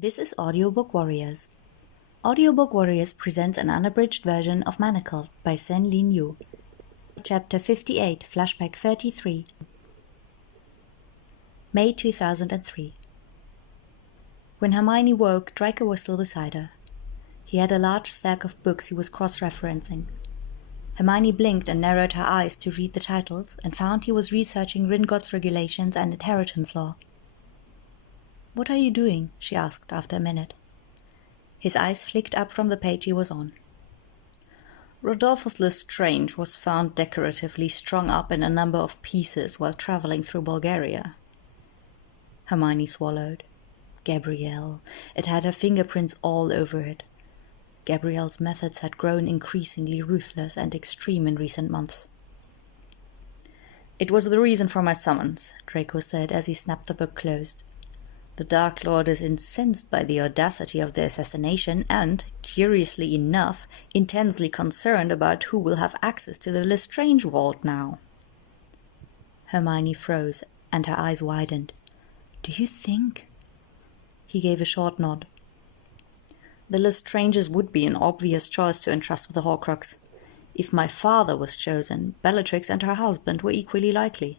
This is Audiobook Warriors. Audiobook Warriors presents an unabridged version of Manacled by SenLinYu. Chapter 58, Flashback 33. May 2003. When Hermione woke, Draco was still beside her. He had a large stack of books he was cross-referencing. Hermione blinked and narrowed her eyes to read the titles and found he was researching Ringott's regulations and inheritance law. "What are you doing?" she asked after a minute. His eyes flicked up from the page he was on. Rodolphus Lestrange was found decoratively strung up in a number of pieces while traveling through Bulgaria. Hermione swallowed. Gabrielle. It had her fingerprints all over it. Gabrielle's methods had grown increasingly ruthless and extreme in recent months. "It was the reason for my summons," Draco said as he snapped the book closed. "The Dark Lord is incensed by the audacity of the assassination and, curiously enough, intensely concerned about who will have access to the Lestrange vault now." Hermione froze, and her eyes widened. "Do you think—" He gave a short nod. "The Lestranges would be an obvious choice to entrust with the Horcrux. If my father was chosen, Bellatrix and her husband were equally likely.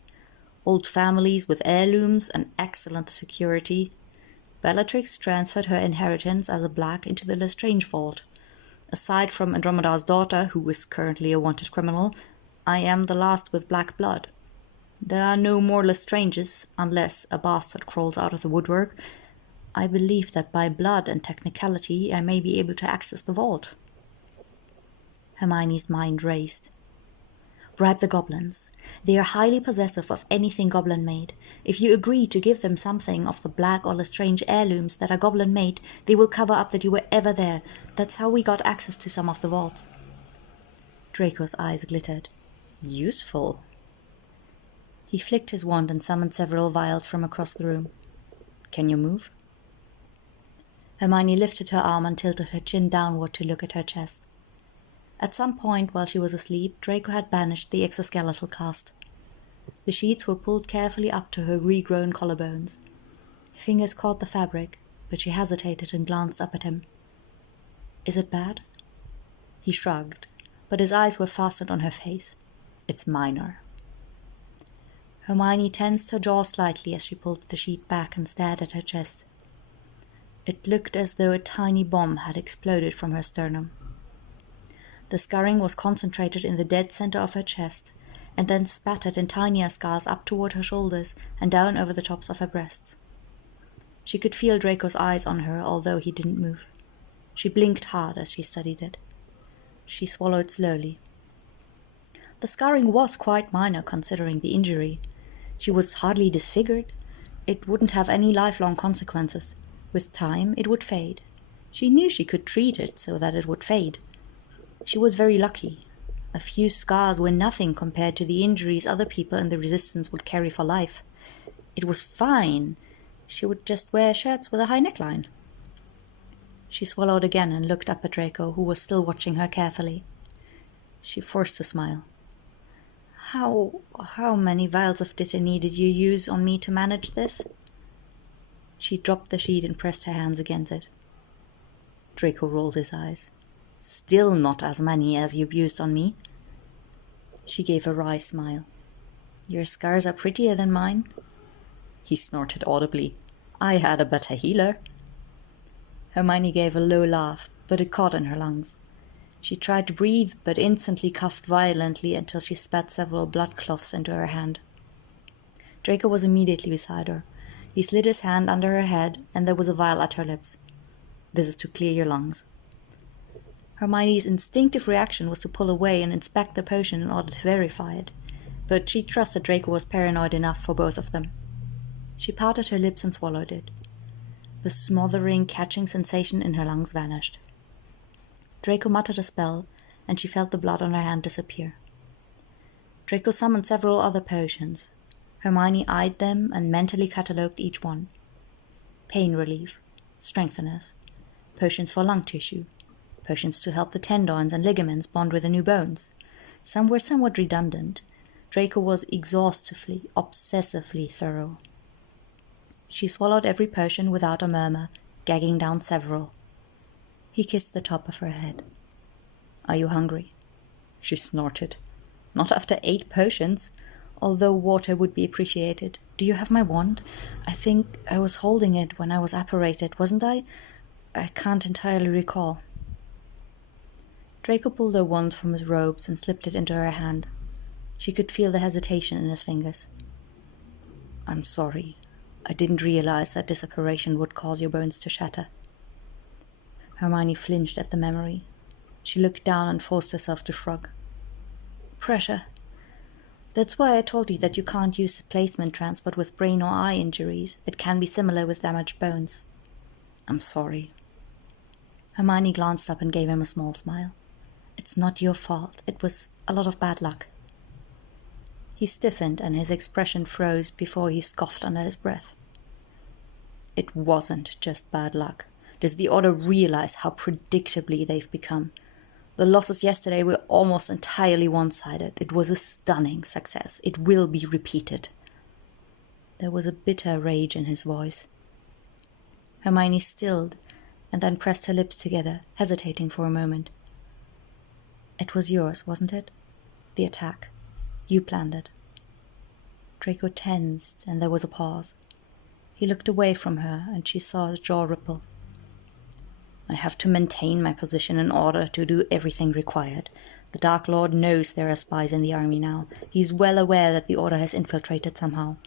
Old families with heirlooms and excellent security. Bellatrix transferred her inheritance as a black into the Lestrange vault. Aside from Andromeda's daughter, who is currently a wanted criminal, I am the last with black blood. There are no more Lestranges, unless a bastard crawls out of the woodwork. I believe that by blood and technicality I may be able to access the vault." Hermione's mind raced. "Bribe the goblins. They are highly possessive of anything goblin-made. If you agree to give them something of the black or Lestrange heirlooms that are goblin-made, they will cover up that you were ever there. That's how we got access to some of the vaults." Draco's eyes glittered. "Useful." He flicked his wand and summoned several vials from across the room. "Can you move?" Hermione lifted her arm and tilted her chin downward to look at her chest. At some point while she was asleep, Draco had banished the exoskeletal cast. The sheets were pulled carefully up to her regrown collarbones. Her fingers caught the fabric, but she hesitated and glanced up at him. "Is it bad?" He shrugged, but his eyes were fastened on her face. "It's minor." Hermione tensed her jaw slightly as she pulled the sheet back and stared at her chest. It looked as though a tiny bomb had exploded from her sternum. The scarring was concentrated in the dead center of her chest, and then spattered in tinier scars up toward her shoulders and down over the tops of her breasts. She could feel Draco's eyes on her, although he didn't move. She blinked hard as she studied it. She swallowed slowly. The scarring was quite minor considering the injury. She was hardly disfigured. It wouldn't have any lifelong consequences. With time, it would fade. She knew she could treat it so that it would fade. She was very lucky. A few scars were nothing compared to the injuries other people in the Resistance would carry for life. It was fine. She would just wear shirts with a high neckline. She swallowed again and looked up at Draco, who was still watching her carefully. She forced a smile. How many vials of dittany did you use on me to manage this?" She dropped the sheet and pressed her hands against it. Draco rolled his eyes. "Still not as many as you've used on me." She gave a wry smile. "Your scars are prettier than mine." He snorted audibly. "I had a better healer." Hermione gave a low laugh, but it caught in her lungs. She tried to breathe, but instantly coughed violently until she spat several blood clots into her hand. Draco was immediately beside her. He slid his hand under her head, and there was a vial at her lips. "This is to clear your lungs." Hermione's instinctive reaction was to pull away and inspect the potion in order to verify it, but she trusted Draco was paranoid enough for both of them. She parted her lips and swallowed it. The smothering, catching sensation in her lungs vanished. Draco muttered a spell, and she felt the blood on her hand disappear. Draco summoned several other potions. Hermione eyed them and mentally catalogued each one. Pain relief, strengtheners, potions for lung tissue, potions to help the tendons and ligaments bond with the new bones. Some were somewhat redundant. Draco was exhaustively, obsessively thorough. She swallowed every potion without a murmur, gagging down several. He kissed the top of her head. "Are you hungry?" She snorted. "Not after 8 potions, although water would be appreciated. Do you have my wand? I think I was holding it when I was apparated, wasn't I? I can't entirely recall." Draco pulled her wand from his robes and slipped it into her hand. She could feel the hesitation in his fingers. "I'm sorry. I didn't realize that this operation would cause your bones to shatter." Hermione flinched at the memory. She looked down and forced herself to shrug. "Pressure. That's why I told you that you can't use placement transport with brain or eye injuries. It can be similar with damaged bones." "I'm sorry." Hermione glanced up and gave him a small smile. "It's not your fault. It was a lot of bad luck." He stiffened and his expression froze before he scoffed under his breath. "It wasn't just bad luck. Does the Order realize how predictably they've become? The losses yesterday were almost entirely one-sided. It was a stunning success. It will be repeated." There was a bitter rage in his voice. Hermione stilled and then pressed her lips together, hesitating for a moment. "It was yours, wasn't it? The attack. You planned it." Draco tensed and there was a pause. He looked away from her and she saw his jaw ripple. "I have to maintain my position in order to do everything required. The Dark Lord knows there are spies in the army now. He's well aware that the Order has infiltrated somehow.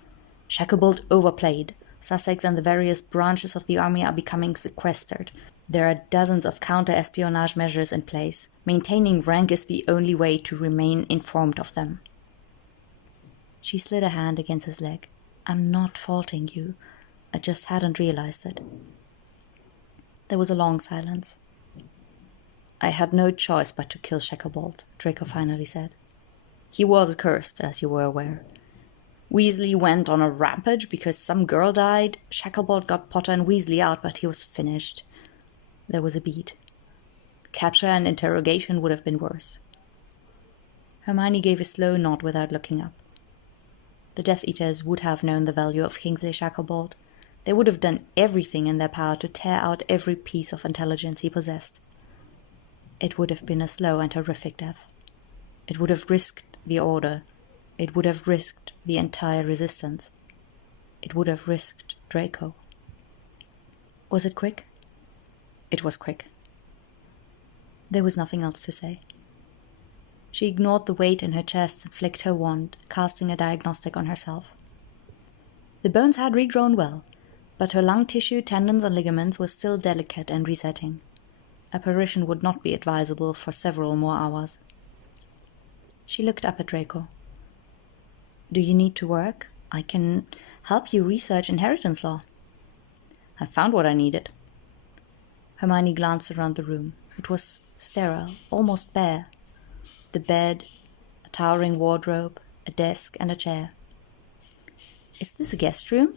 Shacklebolt overplayed. Sussex and the various branches of the army are becoming sequestered. There are dozens of counter-espionage measures in place. Maintaining rank is the only way to remain informed of them." She slid a hand against his leg. "I'm not faulting you. I just hadn't realized it." There was a long silence. "I had no choice but to kill Shacklebolt," Draco finally said. "He was cursed, as you were aware. Weasley went on a rampage because some girl died. Shacklebolt got Potter and Weasley out, but he was finished." There was a beat. Capture and interrogation would have been worse. Hermione gave a slow nod without looking up. The Death Eaters would have known the value of Kingsley Shacklebolt. They would have done everything in their power to tear out every piece of intelligence he possessed. It would have been a slow and horrific death. It would have risked the Order. It would have risked the entire Resistance. It would have risked Draco. Was it quick? It was quick. There was nothing else to say. She ignored the weight in her chest and flicked her wand, casting a diagnostic on herself. The bones had regrown well, but her lung tissue, tendons and ligaments were still delicate and resetting. Apparition would not be advisable for several more hours. She looked up at Draco. "Do you need to work? I can help you research inheritance law." "I found what I needed." Hermione glanced around the room. It was sterile, almost bare. The bed, a towering wardrobe, a desk and a chair. "Is this a guest room?"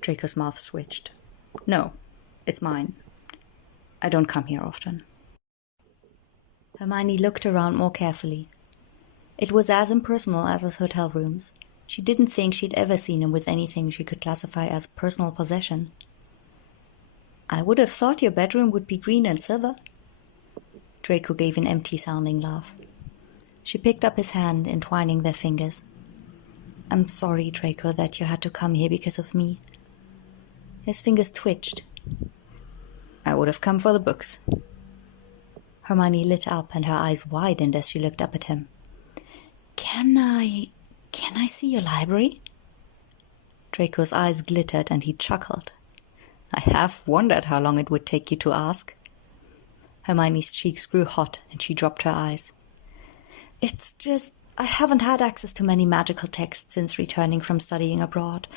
Draco's mouth switched. "No, it's mine. I don't come here often." Hermione looked around more carefully. It was as impersonal as his hotel rooms. She didn't think she'd ever seen him with anything she could classify as personal possession. "I would have thought your bedroom would be green and silver." Draco gave an empty-sounding laugh. She picked up his hand, entwining their fingers. "I'm sorry, Draco, that you had to come here because of me." His fingers twitched. "I would have come for the books." Hermione lit up and her eyes widened as she looked up at him. Can I see your library?" Draco's eyes glittered and he chuckled. "I have wondered how long it would take you to ask." Hermione's cheeks grew hot and she dropped her eyes. "It's just, I haven't had access to many magical texts since returning from studying abroad.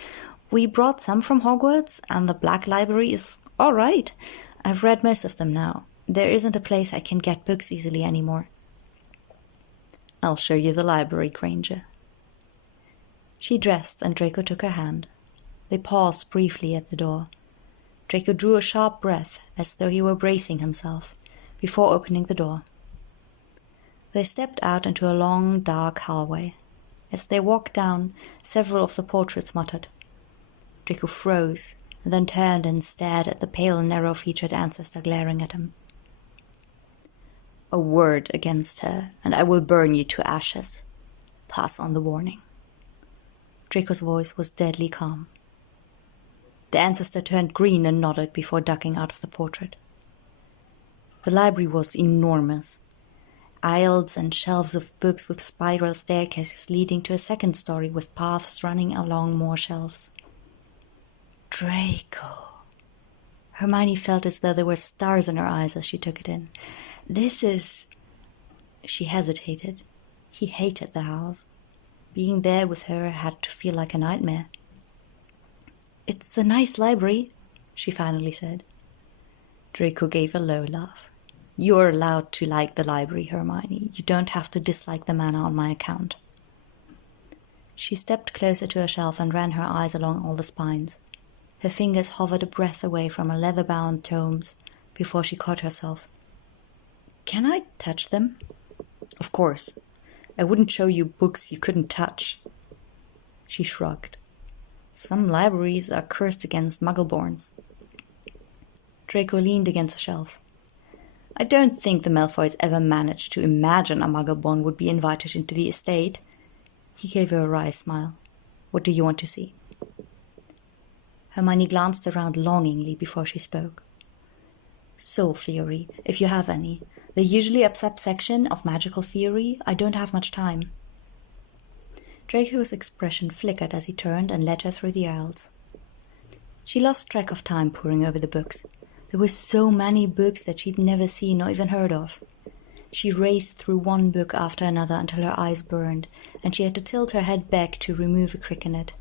We brought some from Hogwarts, and the Black Library is all right. I've read most of them now. There isn't a place I can get books easily anymore." "I'll show you the library, Granger." She dressed and Draco took her hand. They paused briefly at the door. Draco drew a sharp breath, as though he were bracing himself, before opening the door. They stepped out into a long, dark hallway. As they walked down, several of the portraits muttered. Draco froze, and then turned and stared at the pale, narrow-featured ancestor glaring at him. "A word against her, and I will burn you to ashes. Pass on the warning." Draco's voice was deadly calm. The ancestor turned green and nodded before ducking out of the portrait. The library was enormous. Aisles and shelves of books with spiral staircases leading to a second story with paths running along more shelves. Draco. Hermione felt as though there were stars in her eyes as she took it in. This is... She hesitated. He hated the house. Being there with her had to feel like a nightmare. "It's a nice library," she finally said. Draco gave a low laugh. "You're allowed to like the library, Hermione. You don't have to dislike the manor on my account." She stepped closer to a shelf and ran her eyes along all the spines. Her fingers hovered a breath away from her leather-bound tomes before she caught herself. "Can I touch them?" "Of course. I wouldn't show you books you couldn't touch." She shrugged. "Some libraries are cursed against Muggleborns." Draco leaned against a shelf. "I don't think the Malfoys ever managed to imagine a Muggleborn would be invited into the estate." He gave her a wry smile. "What do you want to see?" Hermione glanced around longingly before she spoke. "Soul theory, if you have any. They're usually a subsection of magical theory. I don't have much time." Draco's expression flickered as he turned and led her through the aisles. She lost track of time poring over the books. There were so many books that she'd never seen or even heard of. She raced through one book after another until her eyes burned, and she had to tilt her head back to remove a crick in it.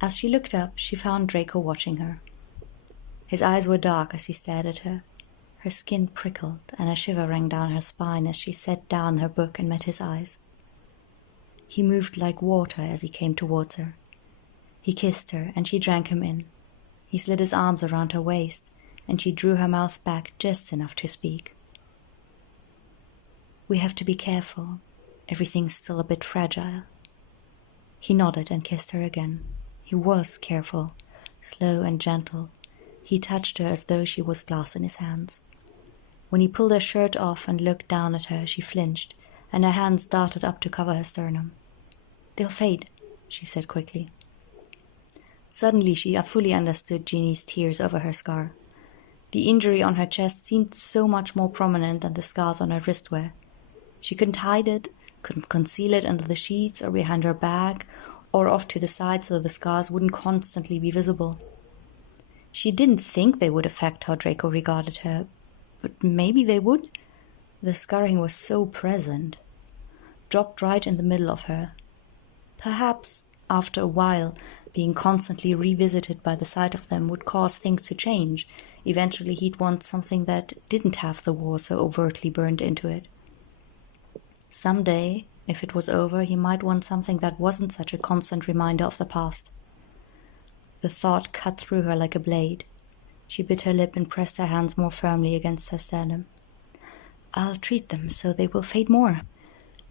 As she looked up, she found Draco watching her. His eyes were dark as he stared at her. Her skin prickled, and a shiver ran down her spine as she set down her book and met his eyes. He moved like water as he came towards her. He kissed her, and she drank him in. He slid his arms around her waist, and she drew her mouth back just enough to speak. "We have to be careful. Everything's still a bit fragile." He nodded and kissed her again. He was careful, slow and gentle. He touched her as though she was glass in his hands. When he pulled her shirt off and looked down at her, she flinched, and her hands darted up to cover her sternum. "They'll fade," she said quickly. Suddenly she fully understood Ginny's tears over her scar. The injury on her chest seemed so much more prominent than the scars on her wrist were. She couldn't hide it, couldn't conceal it under the sheets or behind her bag, or off to the side so the scars wouldn't constantly be visible. She didn't think they would affect how Draco regarded her, but maybe they would. The scarring was so present, dropped right in the middle of her. Perhaps, after a while, being constantly revisited by the sight of them would cause things to change. Eventually he'd want something that didn't have the war so overtly burned into it. Someday, if it was over, he might want something that wasn't such a constant reminder of the past. The thought cut through her like a blade. She bit her lip and pressed her hands more firmly against her sternum. "I'll treat them so they will fade more."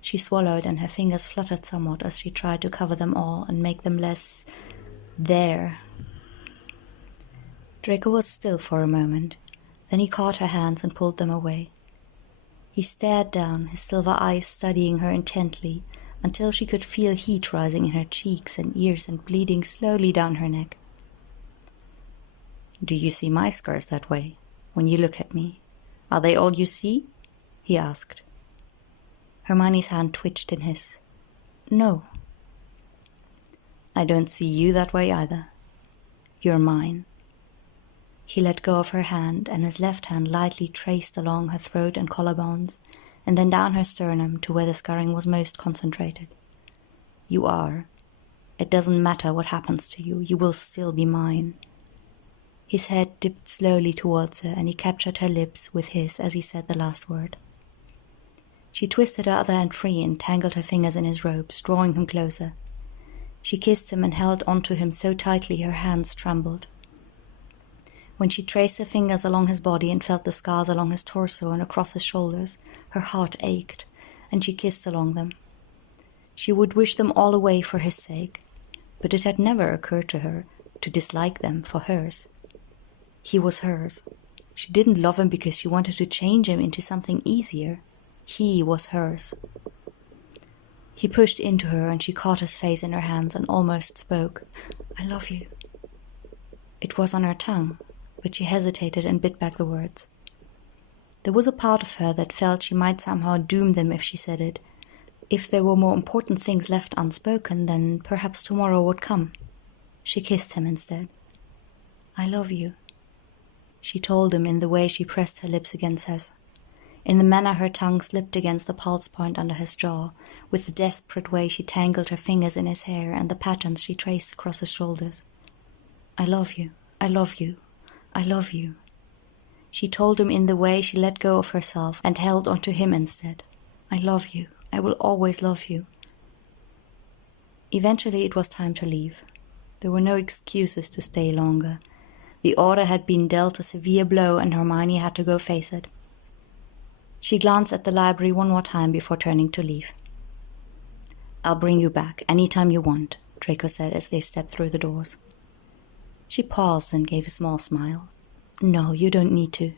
She swallowed, and her fingers fluttered somewhat as she tried to cover them all and make them less... there. Draco was still for a moment. Then he caught her hands and pulled them away. He stared down, his silver eyes studying her intently, until she could feel heat rising in her cheeks and ears and bleeding slowly down her neck. "Do you see my scars that way, when you look at me? Are they all you see?" he asked. Hermione's hand twitched in his. "No." "I don't see you that way either. You're mine." He let go of her hand, and his left hand lightly traced along her throat and collarbones, and then down her sternum to where the scarring was most concentrated. "You are. It doesn't matter what happens to you, you will still be mine." His head dipped slowly towards her, and he captured her lips with his as he said the last word. She twisted her other hand free and tangled her fingers in his robes, drawing him closer. She kissed him and held onto him so tightly her hands trembled. When she traced her fingers along his body and felt the scars along his torso and across his shoulders, her heart ached, and she kissed along them. She would wish them all away for his sake, but it had never occurred to her to dislike them for hers. He was hers. She didn't love him because she wanted to change him into something easier. He was hers. He pushed into her and she caught his face in her hands and almost spoke. "I love you." It was on her tongue, but she hesitated and bit back the words. There was a part of her that felt she might somehow doom them if she said it. If there were more important things left unspoken, then perhaps tomorrow would come. She kissed him instead. "I love you," she told him in the way she pressed her lips against his, in the manner her tongue slipped against the pulse point under his jaw, with the desperate way she tangled her fingers in his hair and the patterns she traced across his shoulders. "I love you, I love you, I love you," she told him in the way she let go of herself and held onto him instead. "I love you, I will always love you." Eventually it was time to leave. There were no excuses to stay longer. The Order had been dealt a severe blow and Hermione had to go face it. She glanced at the library one more time before turning to leave. "I'll bring you back any time you want," Draco said as they stepped through the doors. She paused and gave a small smile. "No, you don't need to."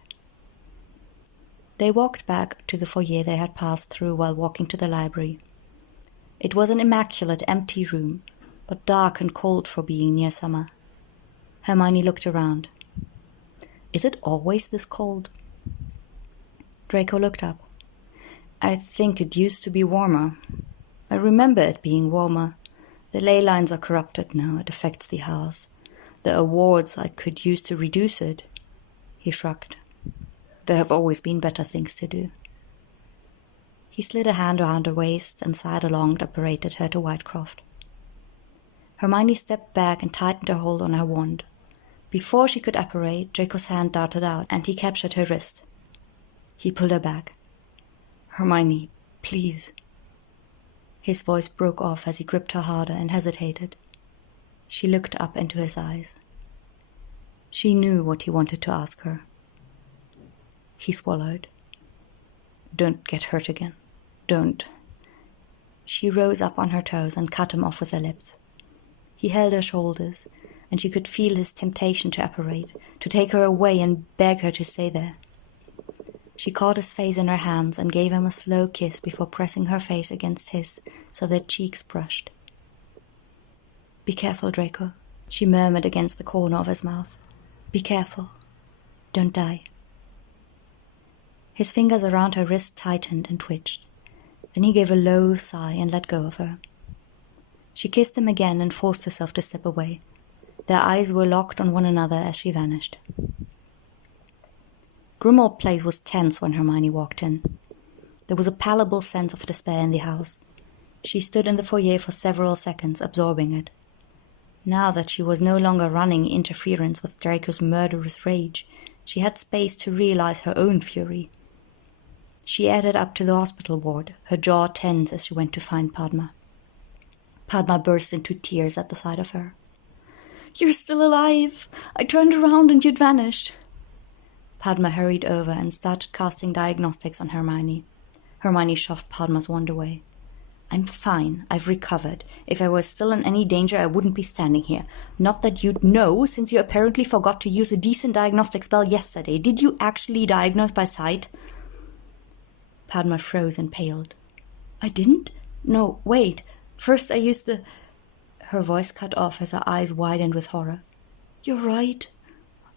They walked back to the foyer they had passed through while walking to the library. It was an immaculate, empty room, but dark and cold for being near summer. Hermione looked around. "Is it always this cold?" Draco looked up. "I think it used to be warmer. I remember it being warmer. The ley lines are corrupted now. It affects the house. There are wards I could use to reduce it." He shrugged. "There have always been better things to do." He slid a hand around her waist and sighed along and operated her to Whitecroft. Hermione stepped back and tightened her hold on her wand. Before she could apparate, Draco's hand darted out and he captured her wrist. He pulled her back. "Hermione, please." His voice broke off as he gripped her harder and hesitated. She looked up into his eyes. She knew what he wanted to ask her. He swallowed. "Don't get hurt again. Don't." She rose up on her toes and cut him off with her lips. He held her shoulders, and she could feel his temptation to apparate, to take her away and beg her to stay there. She caught his face in her hands and gave him a slow kiss before pressing her face against his so their cheeks brushed. "Be careful, Draco," she murmured against the corner of his mouth. "Be careful. Don't die." His fingers around her wrist tightened and twitched. Then he gave a low sigh and let go of her. She kissed him again and forced herself to step away. Their eyes were locked on one another as she vanished. Grimmauld Place was tense when Hermione walked in. There was a palpable sense of despair in the house. She stood in the foyer for several seconds, absorbing it. Now that she was no longer running interference with Draco's murderous rage, she had space to realize her own fury. She added up to the hospital ward, her jaw tense as she went to find Padma. Padma burst into tears at the sight of her. "You're still alive! I turned around and you'd vanished." Padma hurried over and started casting diagnostics on Hermione. Hermione shoved Padma's wand away. "I'm fine. I've recovered. If I was still in any danger, I wouldn't be standing here. Not that you'd know, since you apparently forgot to use a decent diagnostic spell yesterday. Did you actually diagnose by sight?" Padma froze and paled. "I didn't? No, wait. First I used the—" Her voice cut off as her eyes widened with horror. "You're right.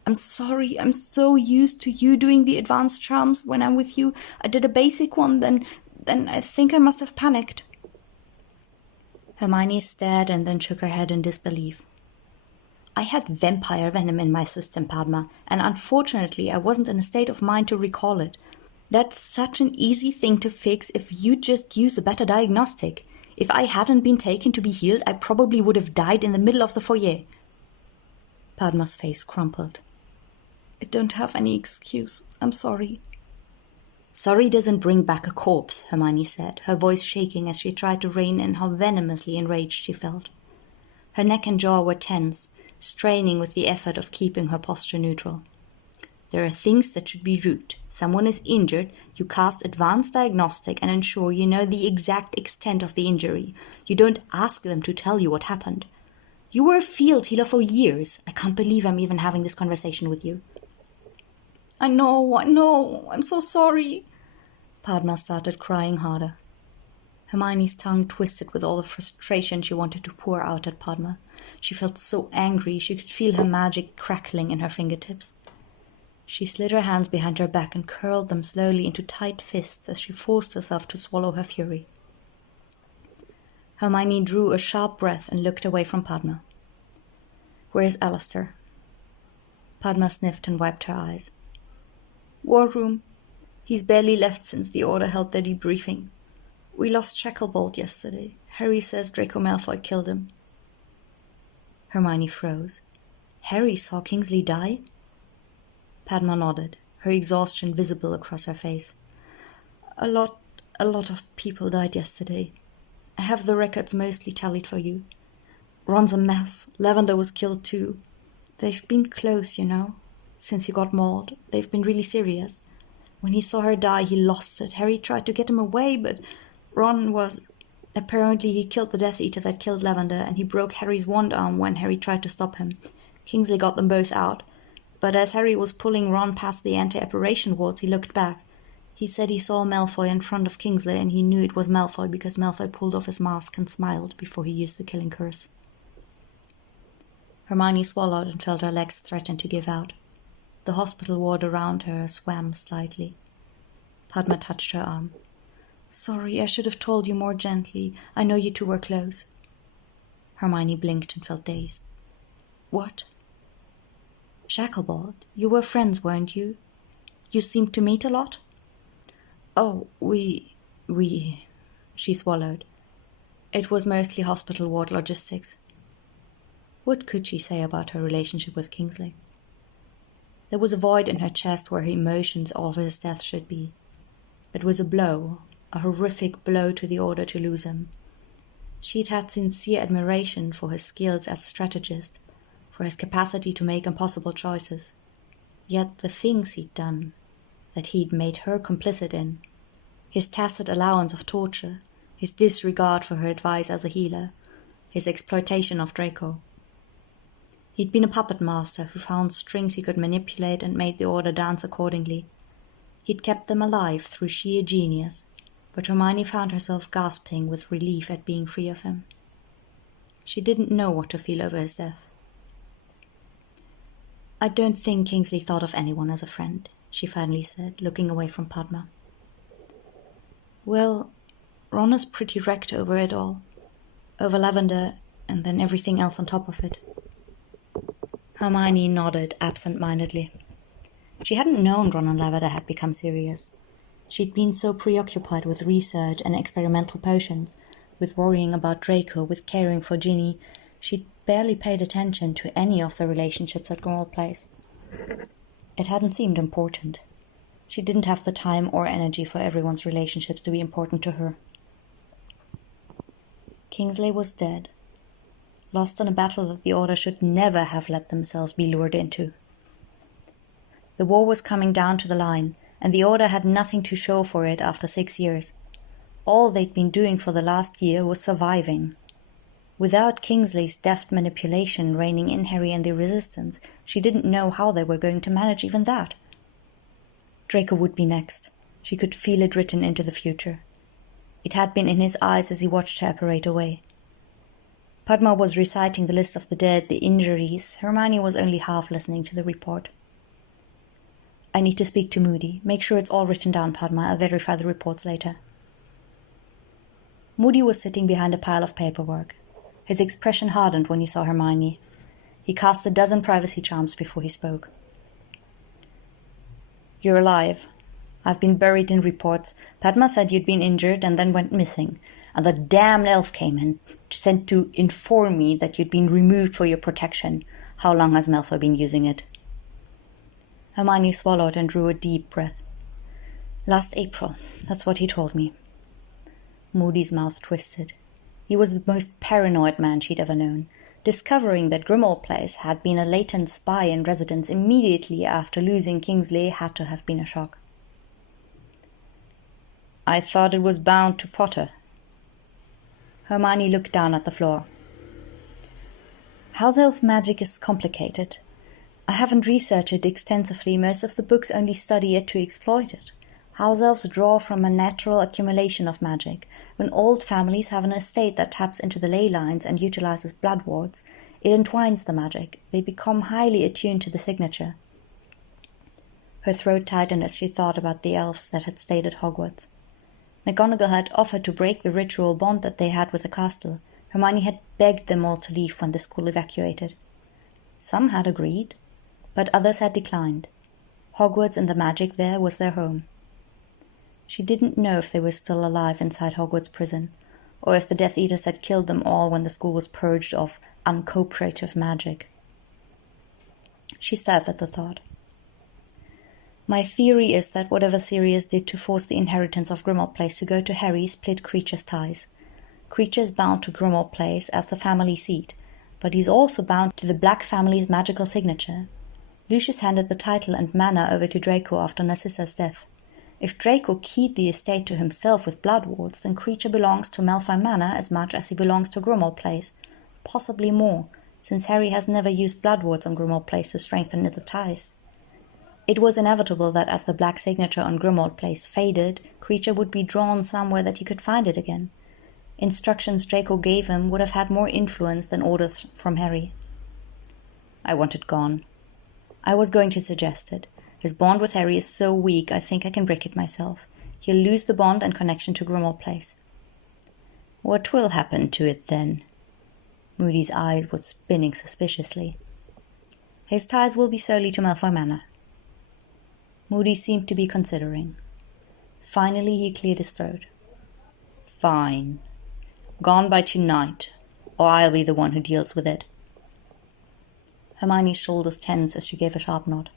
I'm sorry. I'm so used to you doing the advanced charms when I'm with you. I did a basic one, then I think I must have panicked." Hermione stared and then shook her head in disbelief. "I had vampire venom in my system, Padma, and unfortunately I wasn't in a state of mind to recall it. That's such an easy thing to fix if you just use a better diagnostic. If I hadn't been taken to be healed, I probably would have died in the middle of the foyer." Padma's face crumpled. "I don't have any excuse. I'm sorry." "Sorry doesn't bring back a corpse," Hermione said, her voice shaking as she tried to rein in how venomously enraged she felt. Her neck and jaw were tense, straining with the effort of keeping her posture neutral. "There are things that should be root. Someone is injured, you cast advanced diagnostic and ensure you know the exact extent of the injury. You don't ask them to tell you what happened. You were a field healer for years. I can't believe I'm even having this conversation with you. I know. I'm so sorry. Padma started crying harder. Hermione's tongue twisted with all the frustration she wanted to pour out at Padma. She felt so angry she could feel her magic crackling in her fingertips. She slid her hands behind her back and curled them slowly into tight fists as she forced herself to swallow her fury. Hermione drew a sharp breath and looked away from Padma. Where's Alistair? Padma sniffed and wiped her eyes. War room. He's barely left since the Order held their debriefing. We lost Shacklebolt yesterday. Harry says Draco Malfoy killed him. Hermione froze. Harry saw Kingsley die? Padma nodded, her exhaustion visible across her face. A lot of people died yesterday. I have the records mostly tallied for you. Ron's a mess. Lavender was killed too. They've been close, since he got mauled. They've been really serious. When he saw her die, he lost it. Harry tried to get him away, but Ron was... Apparently he killed the Death Eater that killed Lavender, and he broke Harry's wand arm when Harry tried to stop him. Kingsley got them both out. But as Harry was pulling Ron past the anti-apparition wards, he looked back. He said he saw Malfoy in front of Kingsley, and he knew it was Malfoy because Malfoy pulled off his mask and smiled before he used the killing curse. Hermione swallowed and felt her legs threaten to give out. The hospital ward around her swam slightly. Padma touched her arm. Sorry, I should have told you more gently. I know you two were close. Hermione blinked and felt dazed. What? Shacklebolt, you were friends, weren't you? You seemed to meet a lot? Oh, we... She swallowed. It was mostly hospital ward logistics. What could she say about her relationship with Kingsley? There was a void in her chest where her emotions over his death should be. It was a blow, a horrific blow to the Order to lose him. She'd had sincere admiration for his skills as a strategist, for his capacity to make impossible choices. Yet the things he'd done, that he'd made her complicit in, his tacit allowance of torture, his disregard for her advice as a healer, his exploitation of Draco. He'd been a puppet master who found strings he could manipulate and made the Order dance accordingly. He'd kept them alive through sheer genius, but Hermione found herself gasping with relief at being free of him. She didn't know what to feel over his death. I don't think Kingsley thought of anyone as a friend, she finally said, looking away from Padma. Well, Ron is pretty wrecked over it all. Over Lavender, and then everything else on top of it. Hermione nodded absent-mindedly. She hadn't known Ron and Lavender had become serious. She'd been so preoccupied with research and experimental potions, with worrying about Draco, with caring for Ginny, she'd barely paid attention to any of the relationships at Grimmauld Place. It hadn't seemed important. She didn't have the time or energy for everyone's relationships to be important to her. Kingsley was dead, lost in a battle that the Order should never have let themselves be lured into. The war was coming down to the line, and the Order had nothing to show for it after 6 years. All they'd been doing for the last year was surviving. Without Kingsley's deft manipulation reining in Harry and the Resistance, she didn't know how they were going to manage even that. Draco would be next. She could feel it written into the future. It had been in his eyes as he watched her apparate away. Padma was reciting the list of the dead, the injuries. Hermione was only half listening to the report. I need to speak to Moody. Make sure it's all written down, Padma. I'll verify the reports later. Moody was sitting behind a pile of paperwork. His expression hardened when he saw Hermione. He cast a dozen privacy charms before he spoke. You're alive. I've been buried in reports. Padma said you'd been injured and then went missing. And the damned elf came in, sent to inform me that you'd been removed for your protection. How long has Malfoy been using it? Hermione swallowed and drew a deep breath. Last April. That's what he told me. Moody's mouth twisted. He was the most paranoid man she'd ever known. Discovering that Grimmauld Place had been a latent spy in residence immediately after losing Kingsley had to have been a shock. I thought it was bound to Potter. Hermione looked down at the floor. House elf magic is complicated. I haven't researched it extensively. Most of the books only study it to exploit it. House elves draw from a natural accumulation of magic. When old families have an estate that taps into the ley lines and utilizes blood wards, it entwines the magic. They become highly attuned to the signature. Her throat tightened as she thought about the elves that had stayed at Hogwarts. McGonagall had offered to break the ritual bond that they had with the castle. Hermione had begged them all to leave when the school evacuated. Some had agreed, but others had declined. Hogwarts and the magic there was their home. She didn't know if they were still alive inside Hogwarts prison, or if the Death Eaters had killed them all when the school was purged of uncooperative magic. She stared at the thought. My theory is that whatever Sirius did to force the inheritance of Grimmauld Place to go to Harry split Creature's ties. Creature's bound to Grimmauld Place as the family seat, but he's also bound to the Black family's magical signature. Lucius handed the title and manor over to Draco after Narcissa's death. If Draco keyed the estate to himself with blood wards, then Creature belongs to Malfoy Manor as much as he belongs to Grimmauld Place, possibly more, since Harry has never used blood wards on Grimmauld Place to strengthen the ties. It was inevitable that as the black signature on Grimmauld Place faded, Creature would be drawn somewhere that he could find it again. Instructions Draco gave him would have had more influence than orders from Harry. I want it gone. I was going to suggest it. His bond with Harry is so weak, I think I can break it myself. He'll lose the bond and connection to Grimmauld Place. What will happen to it then? Moody's eyes were spinning suspiciously. His ties will be solely to Malfoy Manor. Moody seemed to be considering. Finally he cleared his throat. Fine. Gone by tonight, or I'll be the one who deals with it. Hermione's shoulders tensed as she gave a sharp nod.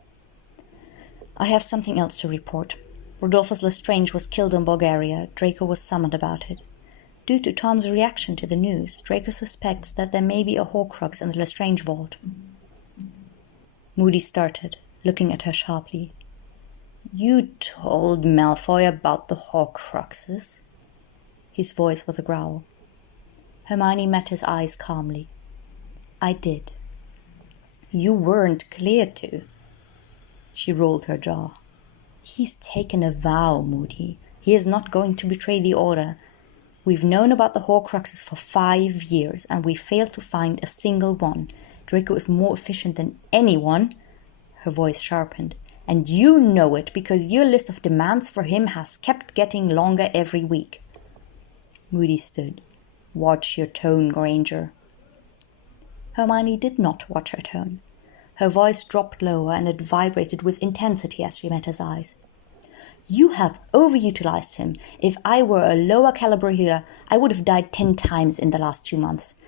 I have something else to report. Rodolphus Lestrange was killed in Bulgaria. Draco was summoned about it. Due to Tom's reaction to the news, Draco suspects that there may be a Horcrux in the Lestrange vault. Moody started, looking at her sharply. You told Malfoy about the Horcruxes? His voice was a growl. Hermione met his eyes calmly. I did. You weren't clear to. She rolled her jaw. He's taken a vow, Moody. He is not going to betray the Order. We've known about the Horcruxes for 5 years, and we failed to find a single one. Draco is more efficient than anyone. Her voice sharpened. And you know it, because your list of demands for him has kept getting longer every week. Moody stood. Watch your tone, Granger. Hermione did not watch her tone. Her voice dropped lower, and it vibrated with intensity as she met his eyes. You have overutilized him. If I were a lower caliber healer, I would have died 10 times in the last 2 months.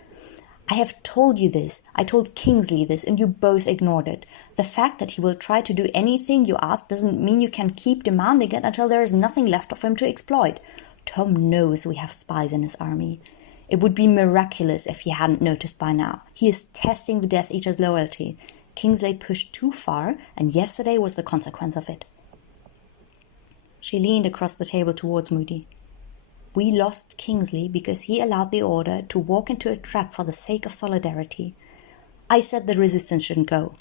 I have told you this. I told Kingsley this, and you both ignored it. The fact that he will try to do anything you ask doesn't mean you can keep demanding it until there is nothing left of him to exploit. Tom knows we have spies in his army. It would be miraculous if he hadn't noticed by now. He is testing the Death Eater's loyalty. Kingsley pushed too far, and yesterday was the consequence of it. She leaned across the table towards Moody. We lost Kingsley because he allowed the Order to walk into a trap for the sake of solidarity. I said the Resistance shouldn't go.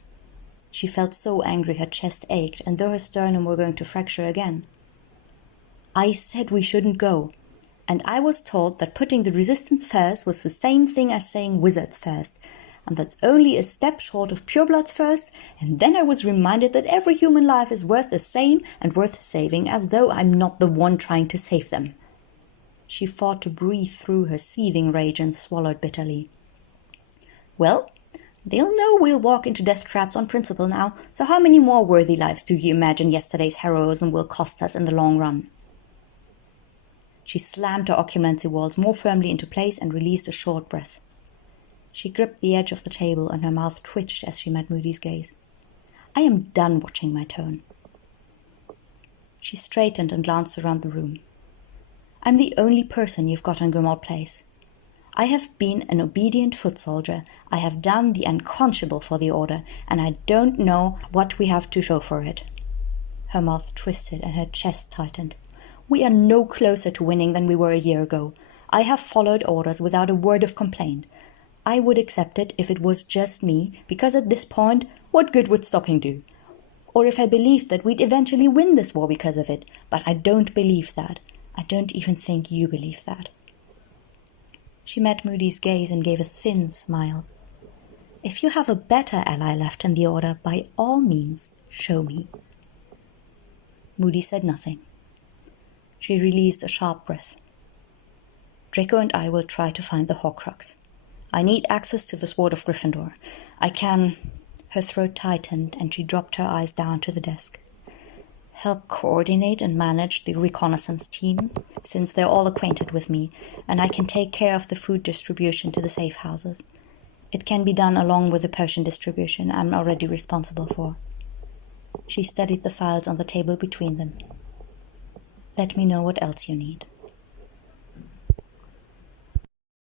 She felt so angry her chest ached, and though her sternum were going to fracture again. I said we shouldn't go, and I was told that putting the Resistance first was the same thing as saying Wizards first, and that's only a step short of purebloods first, and then I was reminded that every human life is worth the same and worth saving, as though I'm not the one trying to save them. She fought to breathe through her seething rage and swallowed bitterly. Well, they'll know we'll walk into death traps on principle now, so how many more worthy lives do you imagine yesterday's heroism will cost us in the long run? She slammed her occlumency walls more firmly into place and released a short breath. She gripped the edge of the table and her mouth twitched as she met Moody's gaze. I am done watching my tone. She straightened and glanced around the room. I'm the only person you've got on Grimmauld Place. I have been an obedient foot soldier. I have done the unconscionable for the Order, and I don't know what we have to show for it. Her mouth twisted and her chest tightened. We are no closer to winning than we were a year ago. I have followed orders without a word of complaint. I would accept it if it was just me, because at this point, what good would stopping do? Or if I believed that we'd eventually win this war because of it, but I don't believe that. I don't even think you believe that. She met Moody's gaze and gave a thin smile. If you have a better ally left in the Order, by all means, show me. Moody said nothing. She released a sharp breath. Draco and I will try to find the Horcrux. I need access to the Sword of Gryffindor. I can... Her throat tightened and she dropped her eyes down to the desk. Help coordinate and manage the reconnaissance team, since they're all acquainted with me, and I can take care of the food distribution to the safe houses. It can be done along with the potion distribution I'm already responsible for. She studied the files on the table between them. Let me know what else you need.